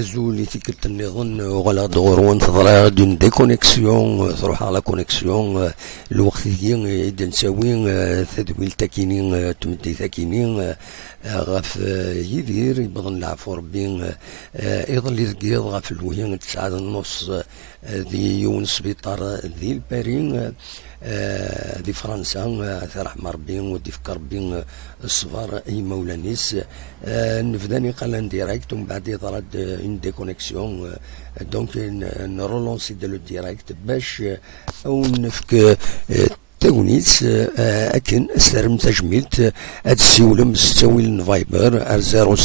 azul tikkelt niḍen وغلا دغرون تضرع دون ديكونيكسيون تروح على كونيكسيون الوقت ذي إذا نساوي تدويل تاكيني تمدي تاكيني غاف يدير يبغى نلعب ربي يظل يذكيض غاف الوهين 9:30 ذي يون سبيطار ذي البارين دي فرنسا رحمة ربي ودي فكر ربي الصفار اي مولانيس نفداني قال ديريكت ومن بعد يطرد اون ديكونيكسيون دونك نرولونسي دو ديريكت باش او نفك تاونيت اكن استرم تجميلت هاد السيولم ستاويل فايبر 07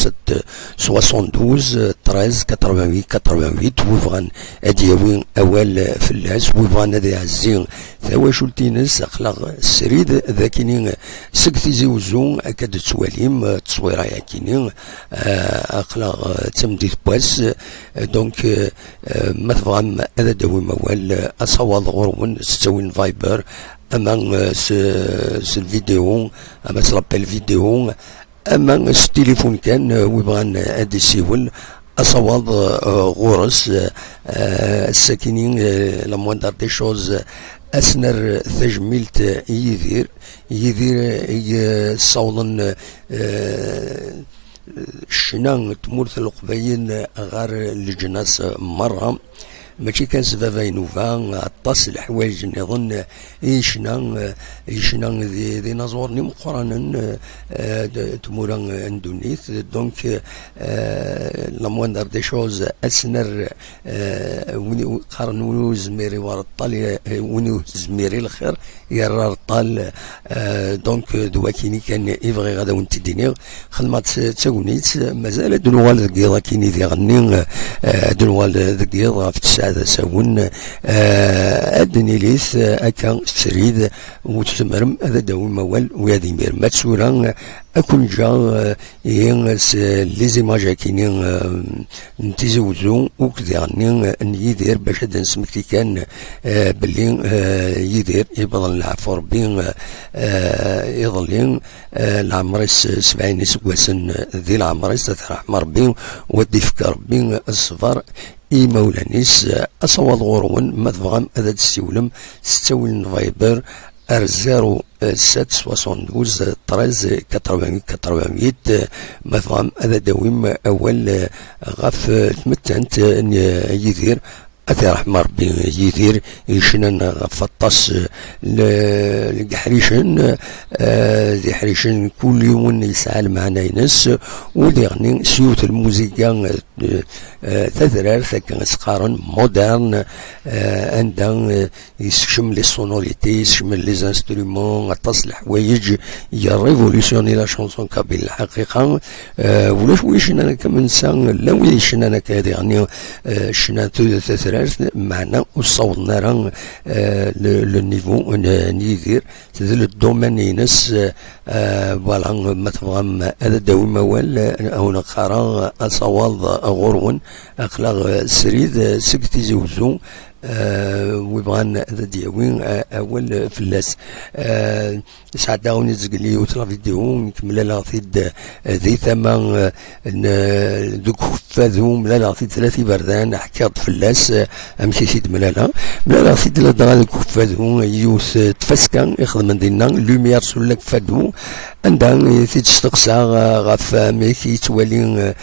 72 13 88 88 ويبغان ادياوين اوال فلاس ويبغان هذا يعزين ثواشو تينس اخلاق السريد ذاكينين سكتي زوزون اكاد تواليم تصويره ياكينين اخلاق تمديد باس دونك مثلا هذا داوي موال اصوات غرون ستاويل فايبر اما الفيديو اما سلابيل فيديو اما التليفون كان ويبغان ادي سيول اصوات غورس الساكنين لا موندار دي شوز اسنر تجميلت يدير صولا شنان تمورث القباين غار الجناس مره ماشي كان سبب ينوفا عطاس الحوايج نظن يشنا ذي نزورني مقرانا تمورا اندونيث دونك لا موندر دي شوز اسنر قارن ونو زميري ورا الطال ونو زميري الخير يرى الطال دونك دواكيني كان يبغي غدا وانت دينيغ خدمات تاونيت مازال دنوال ذكيضا كيني ذي غني دنوال ذكيضا في هذا ساون ادني ليث اكا سريد وتسمرم هذا داوي موال ويادي مير ماتسورا اكون جا ينس لي زيماج كاينين نتيزوزو وكذا يدير باش هذا نسمكتي كان باللي يدير يبغى نلعب ربي يظلين العمريس 70 سكواسن ذي العمريس ترحم ربي ودي فكر ربي الصفار اي مولانيس اصوات غورون مثلا هذا السيولم ستاول فايبر 07 72 13 88 88 مثلا هذا داويم اول غاف تمتنت يدير أثي رحمة ربي يدير يشنن غفطاس لحريشن ذي حريشن كل يوم يسعى معنا ينس ودي غني سيوت الموسيقى تذرار ثاكن سقارن مودرن عندها يسكشم لي سونوريتي يسكشم لي زانسترومون غطاس الحوايج يريفوليسيوني لا شونسون كابيل الحقيقة ولاش ويشنا كمن سان لا ويشنا كهذي غني شنا تذرار معنا وصوتنا راه لو نيفو نيدير تذل الدومين ينس فوالا مثلا هذا داوي موال هنا قرا اصوات غرون اخلاق سريد سكتي زوزو ويبغان هذا دياوين اول فلاس ساعات داوني زقلي وطلع فيديو نكمل لها فيد ذي ثمان دوك فاذوم لا في 3 بردان حكاط فلاس امشي سيد ملالا فيد لا دغا دوك فاذوم يوث تفسكا يخدم دينا لوميير سولك فادو عندها تستقسى غاف ميك يتوالي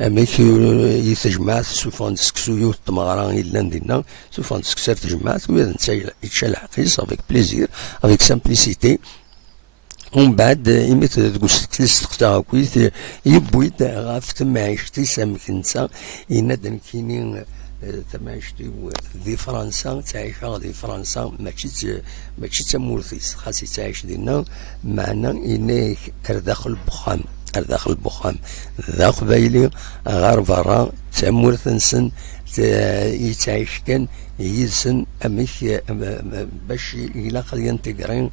ميك يتجمع سوفان سكسو يوث تمغران إلا ندينا سوفان سكسر تجمعات ويا يتشال حقيس افيك بليزير افيك سامبليسيتي ومن بعد إميت تقول تستقسى كويس يبويد غاف تمعيشتي سامكنسا ينادن كينين تماشتي ذي فرنسا تعيشها ذي فرنسا ماشي تمورثيس خاصي تعيش دينا معنا إنك داخل البخام ذا قبايلي غار برا تمورث نسن يتعيش كان يسن أمك باش إلا قد ينتقرين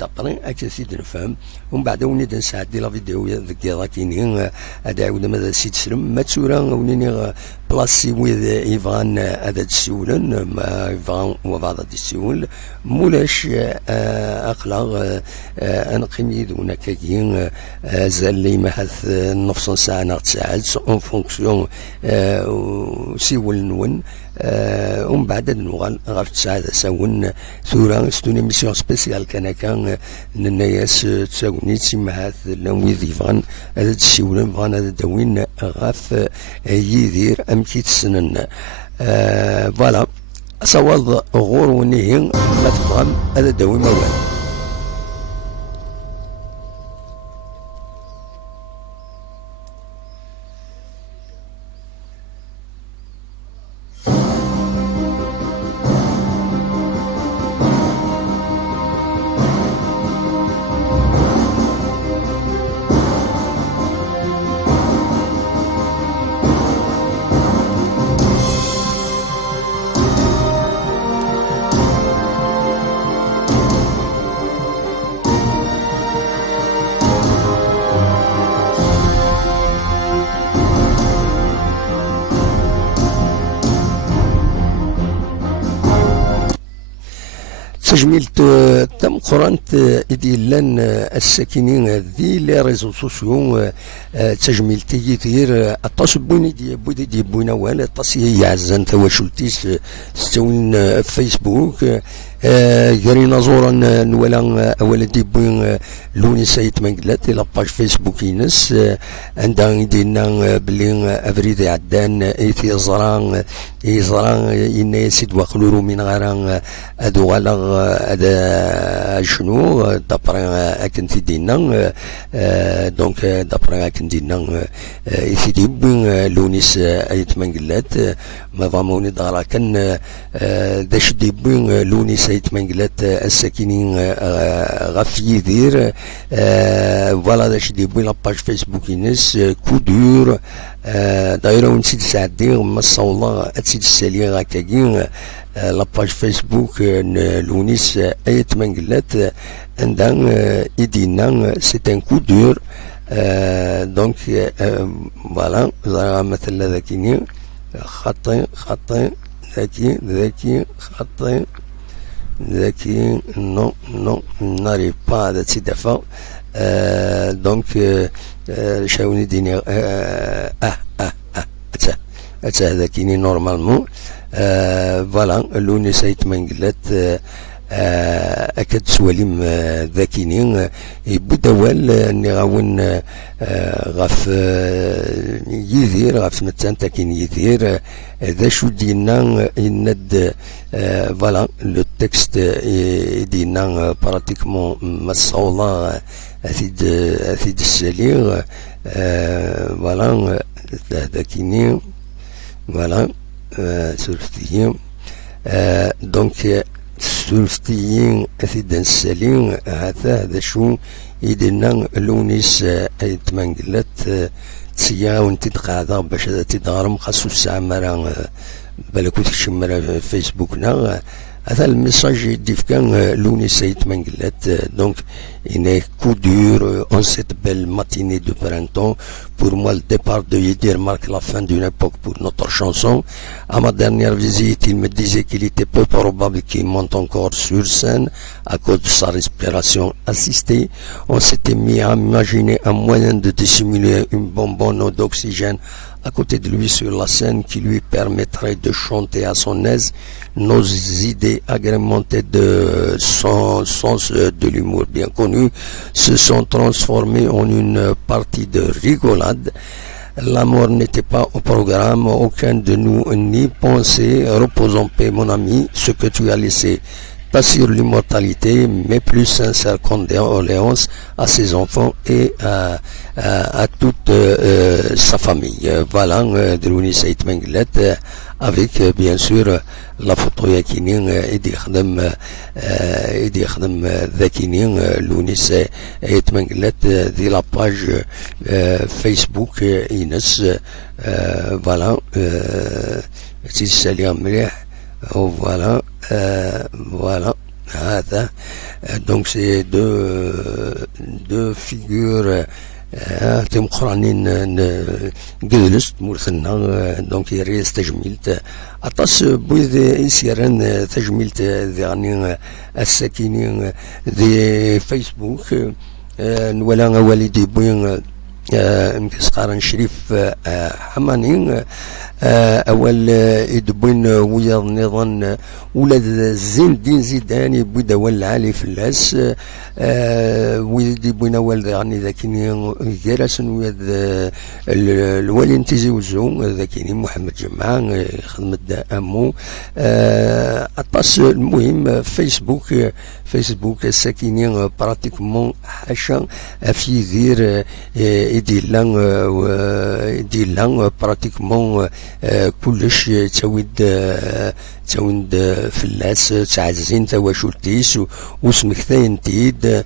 دقرين أكثر نفهم ومن بعد وني نساعد لا فيديو ذكي ذاكيني هذا عاود ماذا سيد سلم ما تسورا ونيني بلاصي ويذ إيفان هذا تسولن ما إيفان وبعض السؤال مولاش أقلق أنا قيمي دونا كاين زال لي محث نفس ساعة نغتساعد اون فونكسيون سيول نون ومن بعد نوغال غاف تساعد ساون ثورا ستوني ميسيون سبيسيال كان الناس تساوني تسمى لون ويذيفان هذا تسيولن بغانا هذا داوين غاف يدير أمكي تسنن فوالا صوالد غور ونيهن ما تبغم هذا داوي موال. تجميلت تم قرانت ديال الساكنين ذي لي ريزو سوسيو تجميلت يثير الطاس بويني دي بوينا ولا الطاس يعزن تواشلتيس ستوين فيسبوك جرينا زورا نولا اولا دي بوين لوني سايت منقلات الى باج فيسبوك ينس عندها يدينا بلي افريدي عدان ايثي زران إن سيد وخلورو من غير أدو غالا هذا شنو دابري أكنتي دينا دونك دابري أكن دينا إثيدي بوين لونيس أيت منقلات ما فاموني دارا كان داش دي بوين لونيس أيت منقلات الساكنين غاف يدير فوالا داش دي بوين لاباج فيسبوك ينس كودور دايره ونسيت ساعدي ما الصولا تسيد السالي غاكاكين لاباج فيسبوك لونيس ايت منقلات عندها ايدينا سي ان كو دور دونك فوالا مثلا ذاكيني خطي ذاكي خطي ذاكي نو ناري با هذا تيدافا دونك شاوني ديني اتا هذا كيني نورمالمون فوالا لوني سايت منقلات اكاد سواليم ذاكيني يبداوال نغاون غاف يدير غاف سمتان تاكين يدير ذا شو دينا يند فوالا لو تكست دينا براتيكمون مصولا أثيد السليغ فوالا ذاكيني فوالا سولفتيين دونك سولفتيين أثيد السليغ هذا شو يدينا لونيس أيت منقلات تسيا ونتي تقاعدة باش تدغرم خاصو الساعة مرة بالكوت شمرة فيسبوكنا هذا الميساج يديف كان لوني سايت منقلات دونك une coup dur en cette belle matinée de printemps. Pour moi, le départ de Yedir marque la fin d'une époque pour notre chanson. À ma dernière visite, il me disait qu'il était peu probable qu'il monte encore sur scène à cause de sa respiration assistée. On s'était mis à imaginer un moyen de dissimuler une bonbonne d'oxygène à côté de lui sur la scène qui lui permettrait de chanter à son aise. Nos idées agrémentées de son sens de l'humour bien connu se sont transformées en une partie de rigolade. L'amour n'était pas au programme, aucun de nous n'y pensait. Repose en paix, mon ami, ce que tu as laissé pas sur l'immortalité, mais plus sincère condoléances à ses enfants et à toute sa famille. Voilà, de Louni Saït Menglet, avec bien sûr la photo yakinin et يخدم ذاكينين Louni Saït Menglet دي la page Facebook ينس voilà تيسالي مليح Voilà, voilà. هذا دونك سي دو فيغور تم قرانين جلست مرثنا دونك يريس تجميلت أطاس بويد يسيران تجميلت يعني الساكنين دي فيسبوك ولا والدي بوين مكس قارن شريف حمانين أول يدبين ويا النظام ولاد زين الدين زيدان يبوي دول العالي فلاس ويدي بوين أول يعني ذاكيني جرسن ويا الوالي انتزي وزو ذاكيني محمد جمعة خدمة أمو أطاس المهم فيسبوك الساكنين براتيكمون حاشا في يدير يدير براتيكمون كلش تاويد فلاس تعزين تواشلتيس وسمكتاين تيد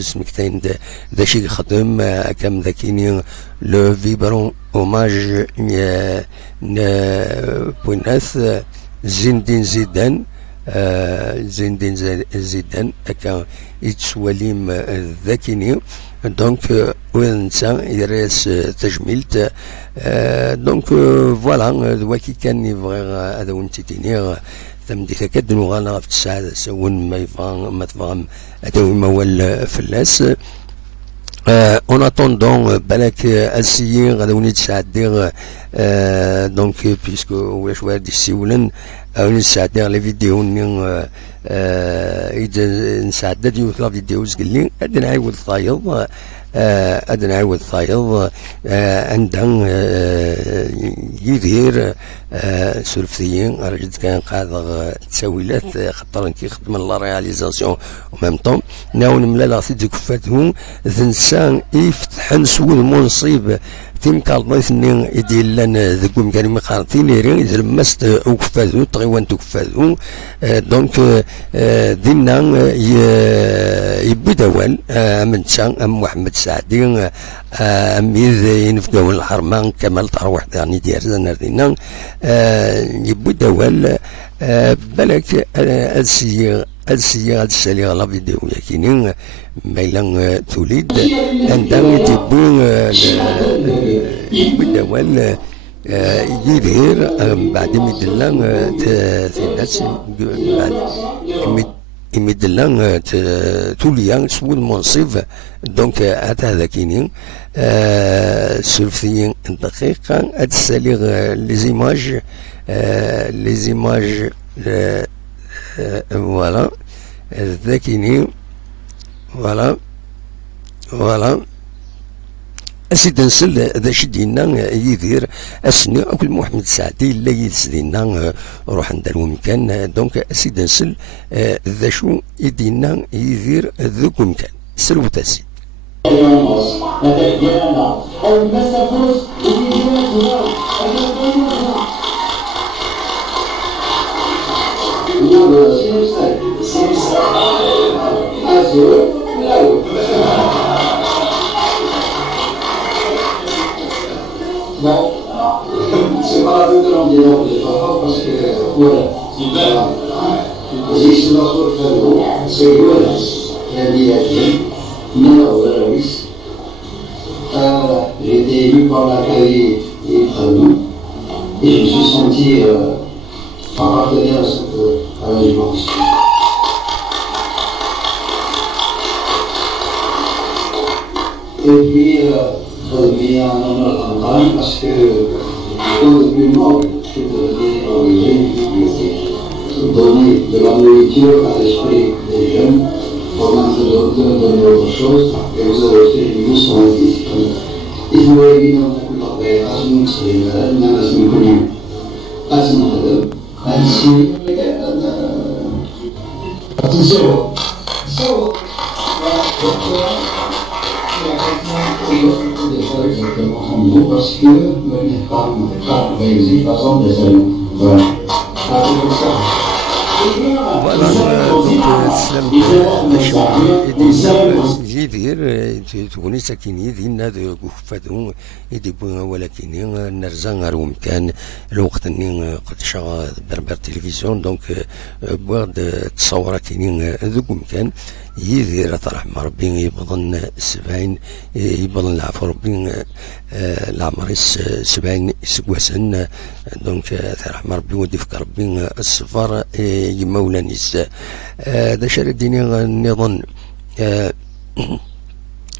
سمكتاين ذا شي خدم كم ذاكيني لو فيبرون اوماج بويناث زين الدين زيدان زين الدين زيدان هكا يتسواليم ذاكيني دونك ونسا يريس تجميلت دونك فوالا دواكي كان يبغي هذا وانت تيني ثمدي تكد نغانا في الساعة سون ما تفهم هذا ما هو الفلاس اون اتوندون بالك اسيي غادا وني تساعدير دونك بيسكو واش وارد يسيولن او نساعدير لي فيديو إذا نساعد يوث لا فيديوز قال لي أدنى عاود ثايض عندهم يدير سلفيين رجل كان قاعد تسويلات خطر كي خدم لا رياليزاسيون وميم طون ناون ملا سيدي كفاتهم ذنسان يفتح نسول منصيب تيم كالضيثني يدير لنا ذكم كان مقارتين يرين زلمست وكفاذو تغيوان تكفاذو دونك دينا يبي دوال من شان ام محمد سعدي ام ينفقوا الحرمان كمال تروح يعني ديال زنر دينا يبي دوال بالك السيارة السالية لا فيديو يكينين ميلان توليد عندما يبي دوال يدير بعد ميدلان الناس بعد ميدلان توليان سوى المنصف دونك هذا كينين سلفيين دقيقة هتسالي لي زيماج فوالا ذاكيني فوالا أسيد نسل ذا شدينا يدير أسني أكل محمد سعدي لا يسدينا روح عند الممكن دونك أسيد نسل ذا شو يدينا يدير ذوك مكان سلو تاسي Non, c'est pas la peine de l'envier parce que voilà. Existe o nosso professor, segurança, que é direto, não é j'ai été élu par l'accueil et Fradou, et je me suis senti appartenir à la régience. Et puis, devenir un homme de campagne parce que le plus noble, c'est de devenir origine, c'est donner de la nourriture à l'esprit des jeunes pour maintenant de donner autre chose. Et vous avez fait une leçon ici. Il faut évidemment beaucoup de travail à ce moment c'est même à ce moment à ce moment ainsi attention parce que les femmes réalisent par exemple des amis. Voilà. Voilà, donc, يدير توني ساكن يدينا ذو كفادو يدي بونا ولكن نرزان غير مكان الوقت اني قد شغل بربر تلفزيون دونك بوغد تصور كاينين ذوك مكان يدير رحم ربي يبضن 70 يبضن العفو ربي العمر 70 سكواسن دونك رحم ربي ودي فكر ربي السفر يمولانيس هذا شري الديني نظن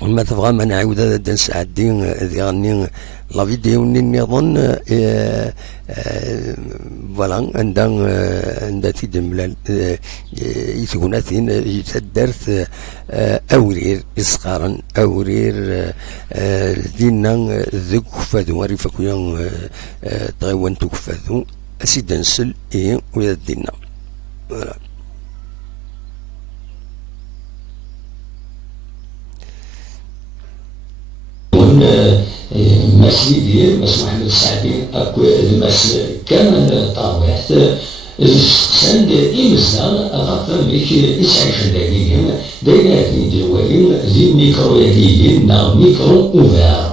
ما تبغى ما نعاود هذا نسعدي ذي غني لا فيديو نظن فوالا عندها تيدم يثوناتين يتدرت أورير إسقارا أورير دينا ذوك كفادو عرفا كويا تغيوان تكفادو أسيد نسل إيه ويا دينا فوالا ماس ديال ماس محمد السعدي اكو الماس كامل طاوحت سند إمزال أغطى بك إسعاش دايين دايراتي جوالين زي ميكرو يديين نا ميكرو أوفير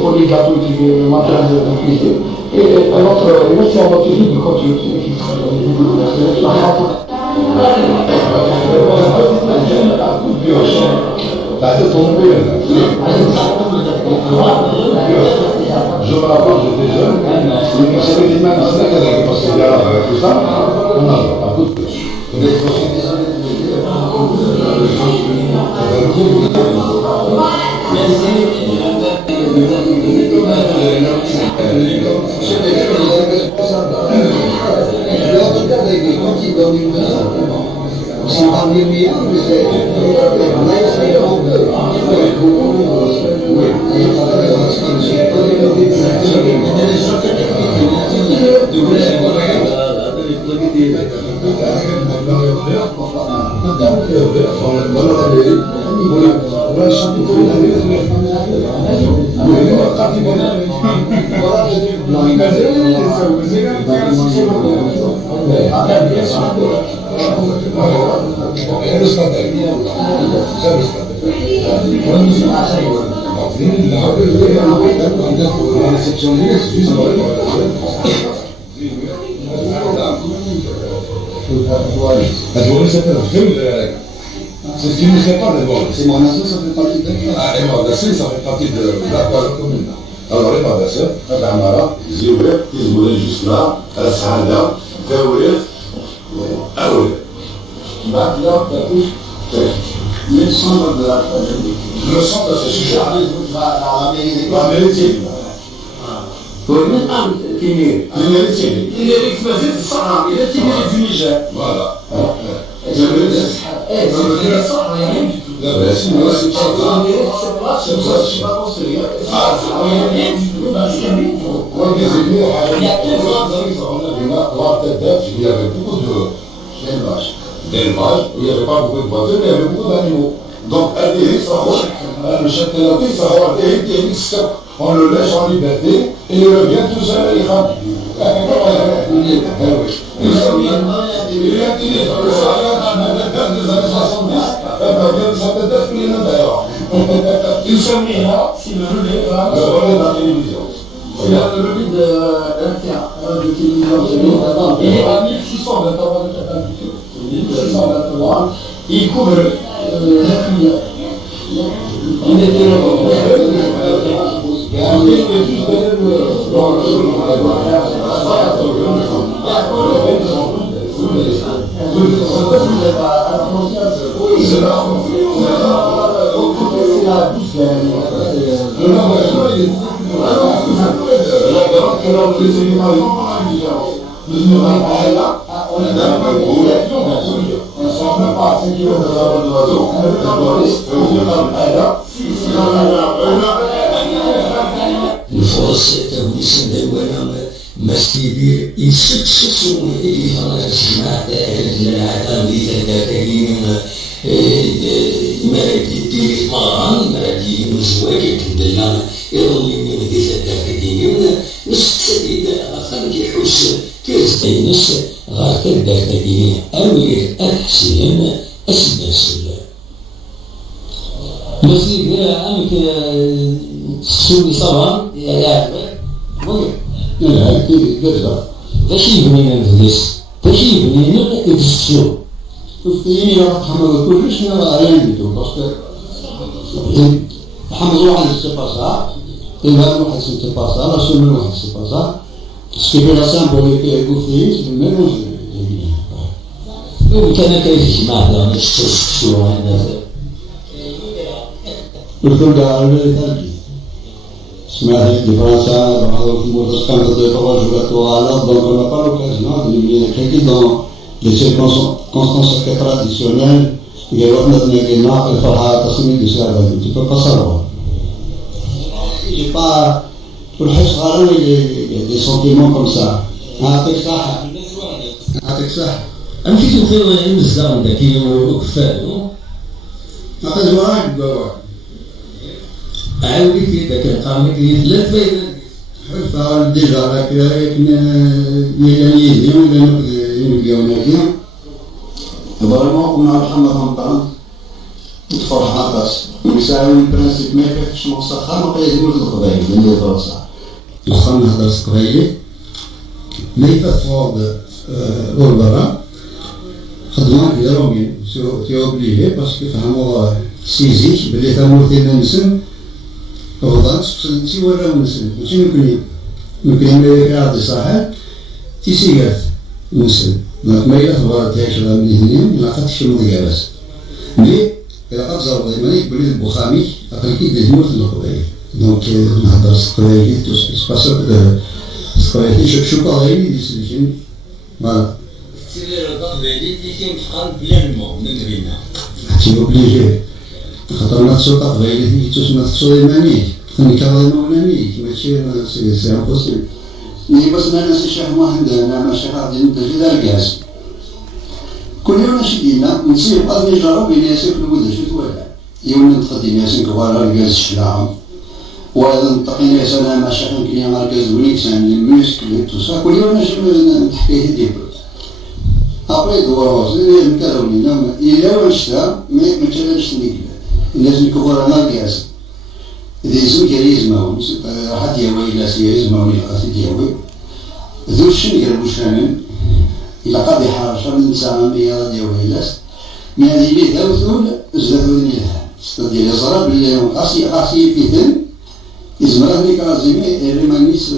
Pour les gâteaux qui le matin de cuisine. Et notre émotion motivée du continue qui je me rappelle, j'étais jeune, mais c'était des mains qui avaient passé derrière tout ça, on a un coup de plus. C'est ce qui nous sépare d'abord. C'est mon assaut, ça fait partie de la. Ah, et mon assaut, ça fait partie de la commune. Alors, les madasseurs, la Amara, Zéouer, ils voulaient juste là, à la Sahada, Zéouer, Aouer. Maintenant, le centre de la famille. Le centre, c'est Chicha. La mérite. Tineri, c'est ça. Il est Tineri du Niger. Voilà. Il y avait beaucoup d'élevage, il n'y avait pas beaucoup de voitures, mais il y avait beaucoup d'animaux. Donc, le châtelain, ça va avoir des stocks. On le laisse en liberté et il revient tout seul à l'Iran. Il a tiré dans le salaire des années 70, ça peut être plus d'ailleurs. Ils sont mis là, si le relais est là, le relais de la télévision. Il y a le relais de télévision. Il est à 1623, il couvre il était الفرص تونس دوانا مسيدي يسكسس ويفرج مع العالم لتدافعين مرادي مران مرادي مزواج كندلا يظل من ذي تدافعين نستفيد أخر كيحوس كيرزقينس غير تدافعين أوير أحسن أسناسل مسيدي أمك سوري صبر يا عبر لا أكيد كذا. تشي بنينا نفلس تشي بنينا نفسو شوفي يا محمد كلش أنا أعلم باسكو محمد واحد سيباسا إذا واحد سيباسا رسول واحد سيباسا سكيبي لا سامبوليك كوفي منو كان كيف يجمع لا نشوف شو هذا الكل ده سمعت في فرنسا بعض الموظفين كانوا يتواجدوا على donc on n'a pas l'occasion de lui écrire dans les circonstances traditionnelles يروح نتناقش الفرحة تصميم السعادة tu peux pas savoir j'ai pas pour le reste il y a des sentiments comme ça أعطيك صحة أعطيك صحة أمشي تخيل المزدان ده كي وكفاله أعطيك وراك بواك عاودي في ذاك القام ثلاث بين حرفة ديجا لكن ميلانيزيون ولا نبيونيزيون فريمون كنا محمد رمضان تفرح عطاس ويساوي البرانسيب ما يفيقش مقصخة ما قيد يقول القبائل من فرنسا وخا نهضر القبائل ما يفرد أوربرا خدمة ديالهم تيوبليجي باسكو فهموا سيزيك بلي تمورتي نسن وضعت سبسلتي ولا ونسن ماشي يمكن يعطي صاحب تيسيقات نسن ما إلا خبرت تعيش على مدينين لا قد تشمل ديالس مي إلا قد زرب ديماني بلي البخامي أقلكي ديموت القبائل دونك نهضر القبائلي سباسات القبائلي شو قضايلي ديسليشن فوالا سيدي القبائلي تيكون تقال بلانمون من رينا تي اوبليجي خاطر ما تسوق قبائلي تسمى السليماني خليك اليماني ماشي سي امبوسيبل ني بس انا الشيخ واحد انا الشيخ غادي نبدا في دار الكاس كل يوم شدينا نسير بقى نجرب بين ياسين في الوجه شو توالع يوم نتقدم ياسين كبار الكاس الشلاعه وهذا نتقين ياسين مع الشيخ كليان الكاس وليكسان الميسكل تو سا كل يوم نحكي ديبل ابري دوا زين كارولينا الى وشتا ما كانش نيكل الناس الكبار الكاس ذي كاريزما راحت يا ويلا سياريزما ولا قاسيت يا ويل ذو الشن قالوا شامل إلا قد يحرش من ساعة مياه يا ويلاس من هذه اللي ثوثول زادوني لها استدي يزرع باللي قاسي في ثن إزمرا ذيك رازمي ريمانيس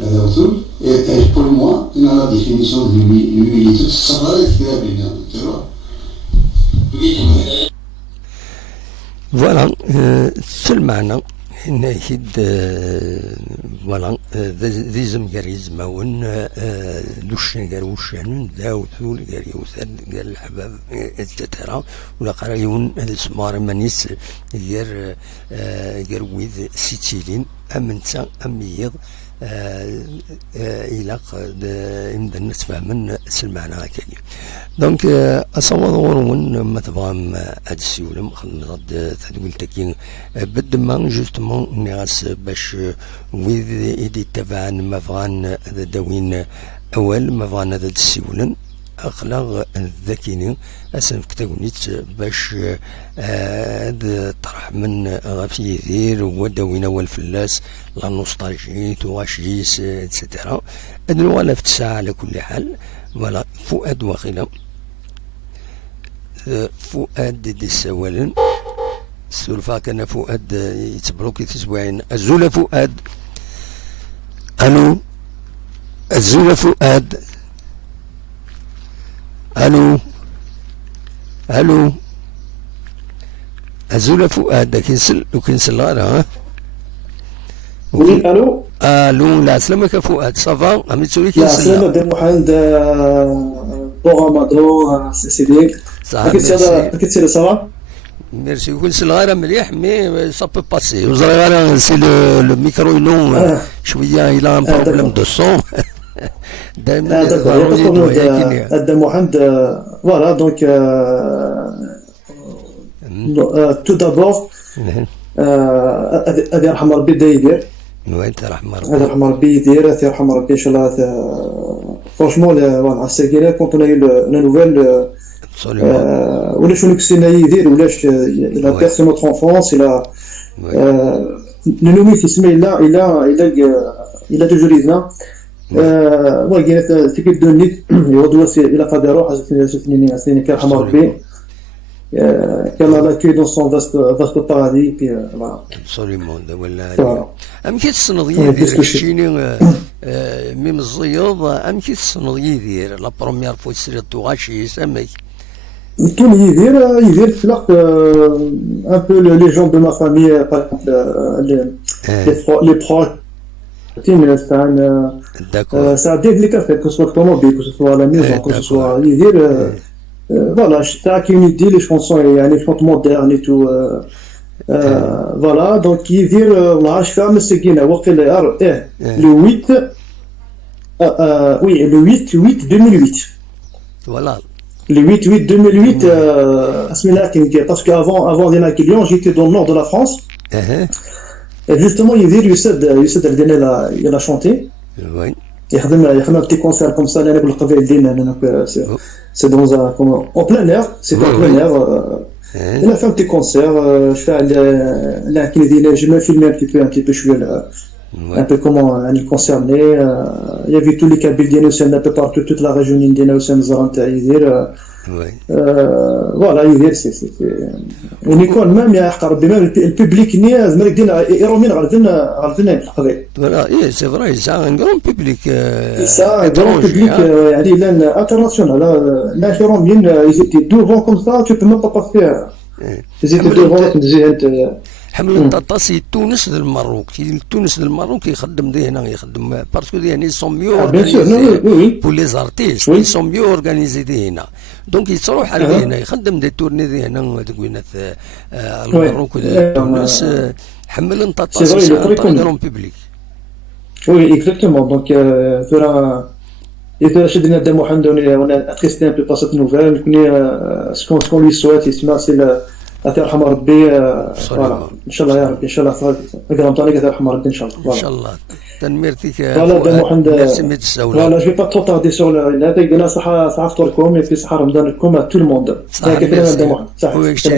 ثوثول pour moi dans la définition de l'humilité ça va être très bien tu vois فوالا في المعنى ناكد فوالا ذي زمكاريز ماون لوشن قال وشانون داو ثول قال يوثل قال الحباب التترى ولا قرايون السمار مانيس غير ويذ سيتيلين امنتا اميض إلى يمدن نتفاهمن المعنى هكايا دونك أصورون ما تبغام هاد السيولم خلينا غاد تقول تكين بدما جوستمون نغاس باش ويذ إيدي تبعن ما بغان داوين أول ما بغان هاد السيولم أخلاق الذكيين أسن كتاونيت باش طرح من غافي يدير وداوين أول فلاس لا نوستالجي تواشيس اتسيتيرا أدنو على في الساعة على كل حال ولا فؤاد واخيلا فؤاد دي السوالن السلفا كان فؤاد يتبروكي تسوعين الزولة فؤاد ألو الزولة فؤاد الو الو الزولة فؤاد كنسل غير ها وي الو لا سلامك فؤاد صافا عمي تسولي لا سلامة دير محمد بوغامادو سيديك كنت صافا ميرسي يكون الغير مليح مي سا بو باسي وزغير سي لو ميكرو نو شويه الى ان بروبليم دو سون دائما هذا محمد فوالا دونك تو دابور هذه يرحم ربي بدا يدير وين ترحم ربي هذا يرحم ربي يدير هذا يرحم ربي ان شاء الله فرانشمون فوالا ساكيلا كونت انا لا نوفيل ولاش نكسينا يدير ولاش الى بيرسي نوتر انفونس الى ننومي في اسمه الى توجور يدنا وكانت تكيد دونيت يغدو الى قد يروح سنين كيرحم ربي كان لاكي دون سون فاست بارادي بي فوالا ابسوليمون ولا ام كي تصنض يدير كشيني ميم الزياض ام كي تصنض يدير لا بروميير فوا يسري الطوغاشي سامي كان يدير تلاق ان بو لي جون دو ما فامي باغ لي بروش داكور ça aide les cafés que ce soit automobile que ce soit à la maison que ce soit يدير voilà تاع كي يدير لي شونسون يعني شونط مودرن اي تو فوالا دونك يدير والله عارف فاهم السكينه وقت اللي لو 8 وي لو 8 2008 فوالا le 8 2008 اسمها كي parce que avant دينا كليون j'étais dans le nord de la France et justement يدير يسد دينا il a chanté وين يخدم بتي كونسير كوم سا انا بالقبائل ديالنا سي دون en plein air c'est en plein air il a fait un petit concert je fais là qui dit j'ai même filmé un petit peu شويه un peu comment elle concernait il y avait tous les Kabyles d'Inus un peu partout toute la région d'Inus زرانت يدير voilà يدير سي ونيكون مام يا حق ربي مام البوبليك ني زعما دينا يرومين غالفين القضيه فوالا اي سي فري سا ان غران بوبليك سا غران بوبليك يعني لان انترناسيونال لا يرومين يزيد دوفون كوم سا tu peux même pas passer يزيد دوفون تجي انت حمل الطاسي تونس للمروك تونس للمروك يخدم دي هنا يخدم باسكو يعني سون ميو اورغانيزي بو لي زارتيست ils sont mieux organisés دي هنا دونك يتروح على هنا يخدم دي تورني دي هنا تقولنا في المروك تونس حمل الطاسي غران بوبليك وي اكزاكتومون دونك فورا إذا شدنا دم محمد وانا اتريستي ان بو با سيت نوفيل كوني سكون لي سوات يسمع سي يرحم ربي فوالا ان شاء الله يا ربي ان شاء الله اقرب طريقه يرحم ربي ان شاء الله ان شاء الله تنميرتك فوالا دم محمد فوالا جو با ترو تاردي سور هذاك قلنا صحه فطوركم في صحه رمضانكم تو الموند كيفاش دم محمد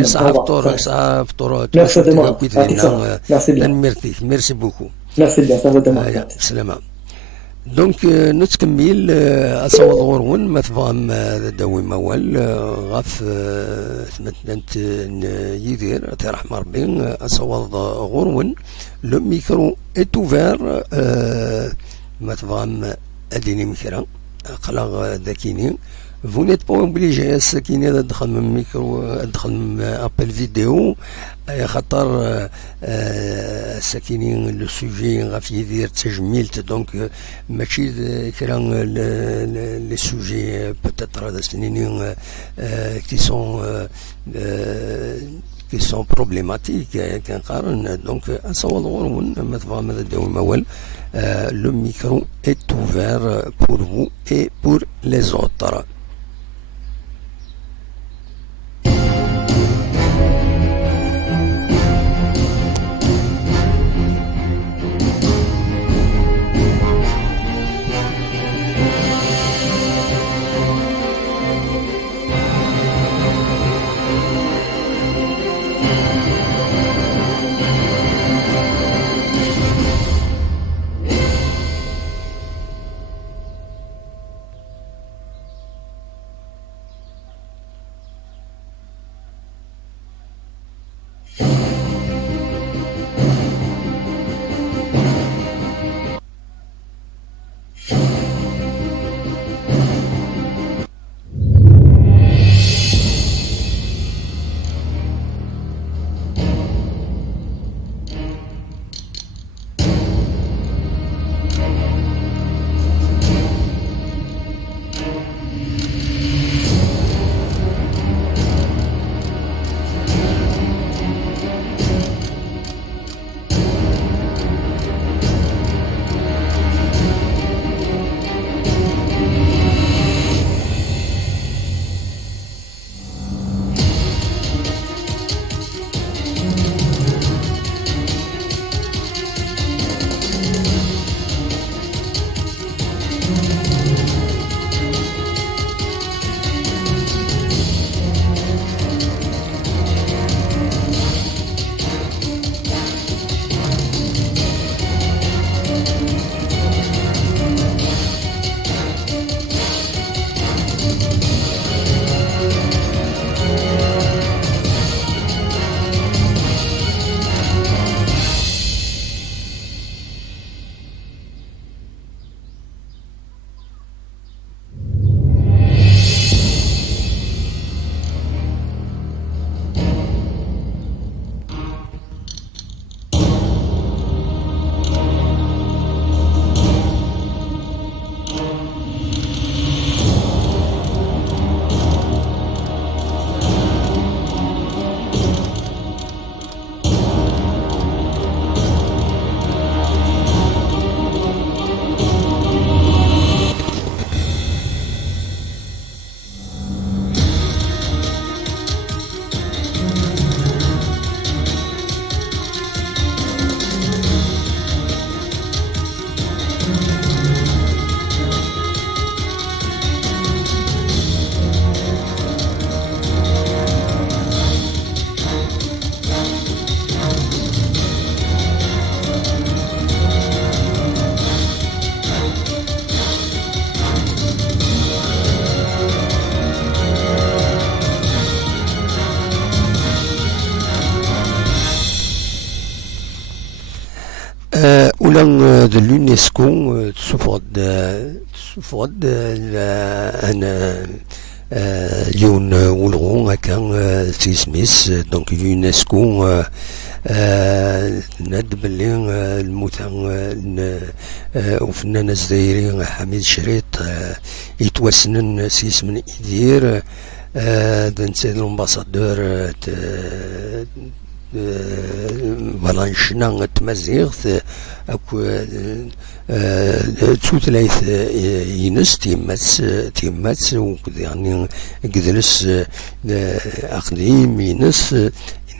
صحه فطور صحه فطور تنميرتك ميرسي بوكو ميرسي بيان صافي دم محمد سلامه دونك نتكمل أصوات غورون ما تفهم داوي موال غاف مثلت يدير ترحم ربي أصوات غورون لو ميكرو est ouvert ما تفهم أديني مكرا قلاغ ذاكيني vous n'êtes pas obligé السكينة تدخل من ميكرو تدخل من أبل فيديو خاطر السكيني لو سوجي غاف يدير تجميلت دونك ماشي كرا لي سوجي بوتيتر هذا سنيني qui sont problématiques كنقارن دونك أصوات غورون ما تفهم هذا الدواء الموال le micro est ouvert pour vous et pour les autres. ولا اليونسكو تسفغد أنا يون ولغو هكا تيسميس دونك اليونسكو ناد بلي الموتى وفنان الجزائري حميد شريط يتوسنن سيس من إدير دنسيد الامباسادور فالانشنا تمازيغت اكو توتلايث ينس تيماتس يعني قدرس اقليم ينس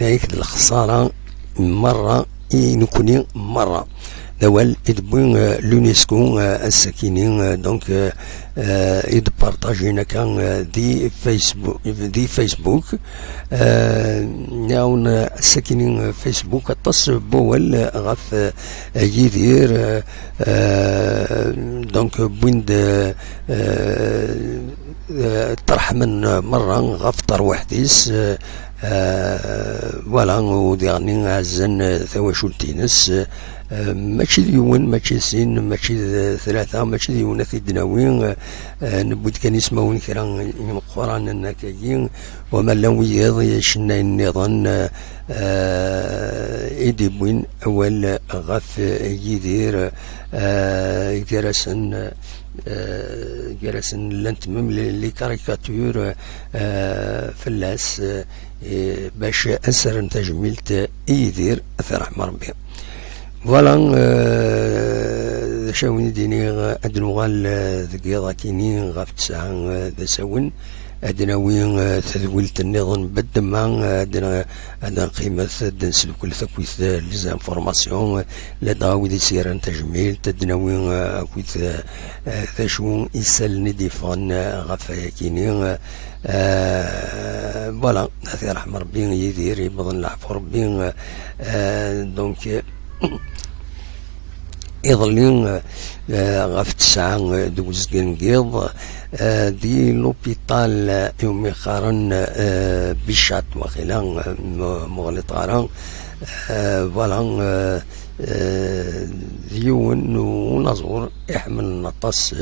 هناك الخسارة مرة نكوني مرة دوال يدبون اليونسكو الساكنين دونك يدبارطاجينا كان دي فيسبوك ناون الساكنين فيسبوك اتص بول غاف يدير دونك بويند طرح من مرة غاف طروحديس فوالا وديعني عزن ثواشولتينس ماشي ديون ماشي سين ماشي ثلاثة ماشي ديونات الدناوين نبود كان يسمون كرا من القرآن النكاين وما لو يضي شنا النظام يدبوين أول غف يدير جرسن لنتمم لي كاريكاتور فلاس باش أسر تجميلت يدير أثر مربي فوالا شاوني ديني أدنوغال ذكيضا كيني غاف تسعة دساون أدناوين تذويلت النظام بالدماء أدنا قيمة دنسل كل ثكويث ليزانفورماسيون لداوي دي سيران تجميل تدناوين أكويث ثاشون إسال نديفان غفايا كيني فوالا هذا رحم ربي يدير يبضن العفو ربي دونك يظلين غاف تسعة دوز قنقيض دي لوبيتال يومي خارن بيشات وخلان مغلطاران فوالا ديون ونظور يحمل نطاس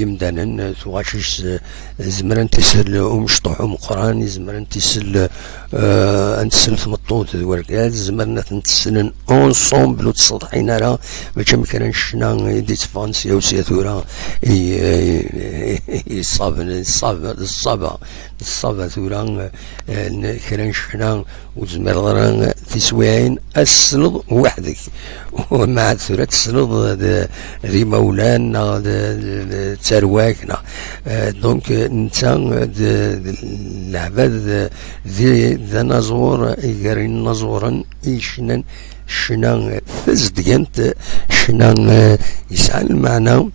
يمدانا ثواشيش زمران تسل ومشطوح مقران زمران تسل انتسل ثمطوط ورقات زمرنا تنتسلن اونسومبل وتصدحين راه باش مكان شنا ديت فانسيا وسيثورا الصابة ثورا كران شنا وزمر تسوين السلط وحدك ومع ثورة السلط ذي مولانا ترواكنا دونك نتا العباد ذا نزور يقرين نزورا يشنن شنا فزدينت شنا يسعى المعنى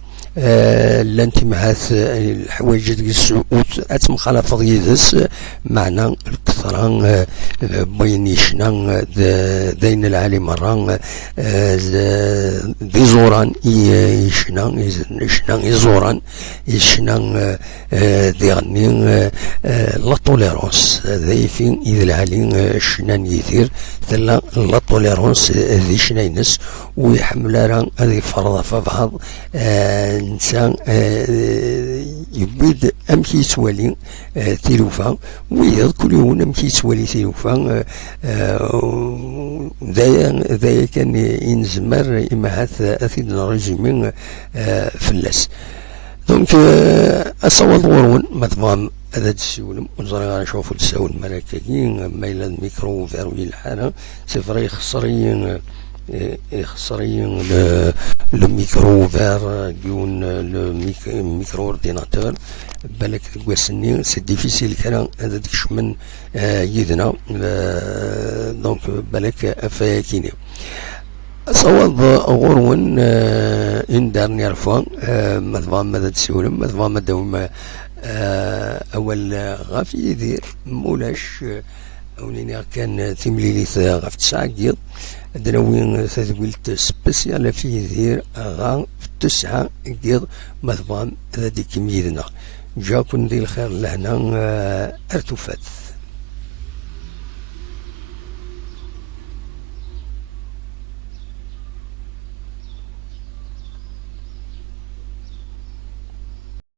لانت معاث الحوايج ديال السعود اتمخالفه يدس معنى الكثران بين شنا دين العالي مرة دي زوران شنا يزوران شنا ديغني لا طوليرونس ذي فين إذا العالي شنا يدير ثلا لا طوليرونس ذي شنا ينس ويحمل راه هذه فرضة في بعض الإنسان يبيد أمكي يتوالي تلوفا ويض كل يوم أمكي يتوالي تلوفا ذايا كان ينزمر إما أثيدنا رجيمين فلاس دونك أصوات ورون مثلا هذا السيول ونزري غنشوفو تساول مراكاكين مايلا الميكرو فيروي الحالة سفري خسرين le micro vers le micro-ordinateur بالك كواسني سي ديفيسيل كان هذا ديك من يدنا دونك بالك افاكيني صواب غورون ان دارنيير فوا مثلا ماذا تسولم مثلا ما دوما اول غافي يدير مولاش اوليني كان تمليليث غاف 9 كيض دراوين تذويلت سبيسيال في يدير غا 9 كيض مثلا هذيك ميدنا جاكم دي الخير لهنا ارتفات